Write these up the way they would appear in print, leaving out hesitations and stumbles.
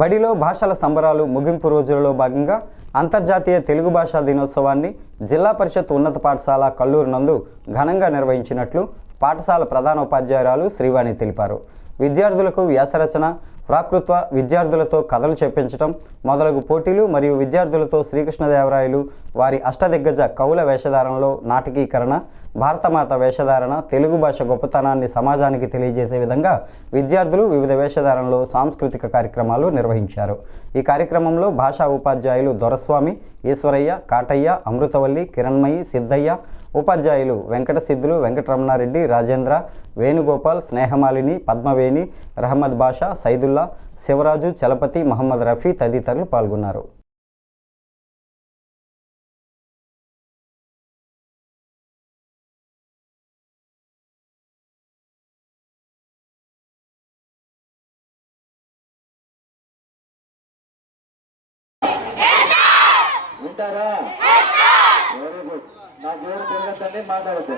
బడిలో భాషల సంబరాలు ముగింపు రోజులలో భాగంగా అంతర్జాతీయ తెలుగు భాషా దినోత్సవాన్ని జిల్లా పరిషత్ ఉన్నత పాఠశాల కల్లూరు నందు ఘనంగా నిర్వహించినట్లు పాఠశాల ప్రధానోపాధ్యాయురాలు శ్రీవాణి తెలిపారు. విద్యార్థులకు వ్యాసరచన, ప్రాకృత్వ, విద్యార్థులతో కథలు చెప్పించడం మొదలగు పోటీలు మరియు విద్యార్థులతో శ్రీకృష్ణదేవరాయలు వారి అష్టదిగ్గజ కవుల వేషధారణలో నాటకీకరణ, భారతమాత వేషధారణ, తెలుగు భాష గొప్పతనాన్ని సమాజానికి తెలియజేసే విధంగా విద్యార్థులు వివిధ వేషధారణలో సాంస్కృతిక కార్యక్రమాలు నిర్వహించారు. ఈ కార్యక్రమంలో భాషా ఉపాధ్యాయులు దొరస్వామి, ఈశ్వరయ్య, కాటయ్య, అమృతవల్లి, కిరణ్మయి, సిద్ధయ్య, ఉపాధ్యాయులు వెంకట సిద్ధులు, వెంకటరమణారెడ్డి, రాజేంద్ర, వేణుగోపాల్, స్నేహమాలిని, పద్మవేణి, రహమద్ బాషా, సైదుల్లా, శివరాజు, చలపతి, మహమ్మద్ రఫీ తదితరులు పాల్గొన్నారు. వింటారా? Very good. నా జోరు తిరగద్దండి, మాట్లాడద్దు.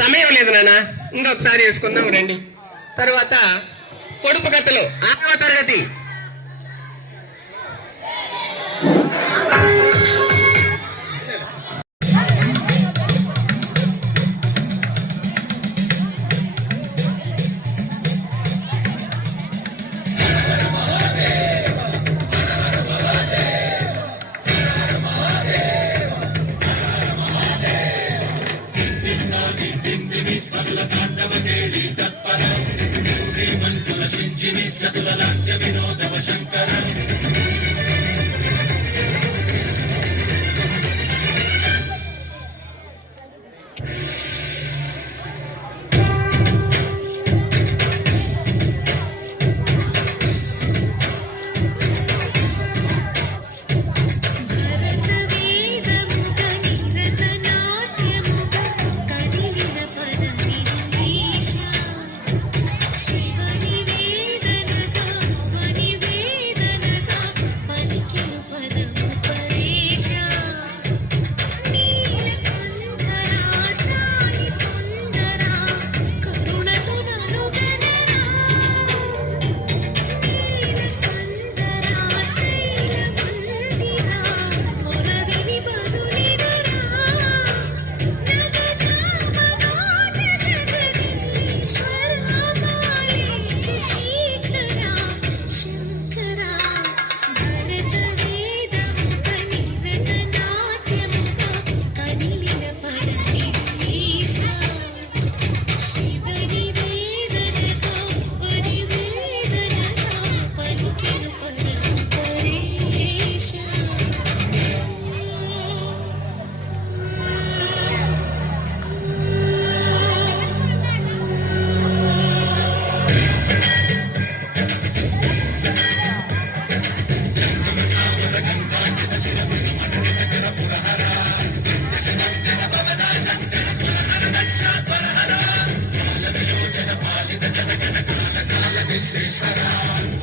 సమయం లేదు నాన్న, ఇంకొకసారి వేసుకుందాం రండి. తర్వాత పొడుపు కథలు 6వ తరగతి. Shara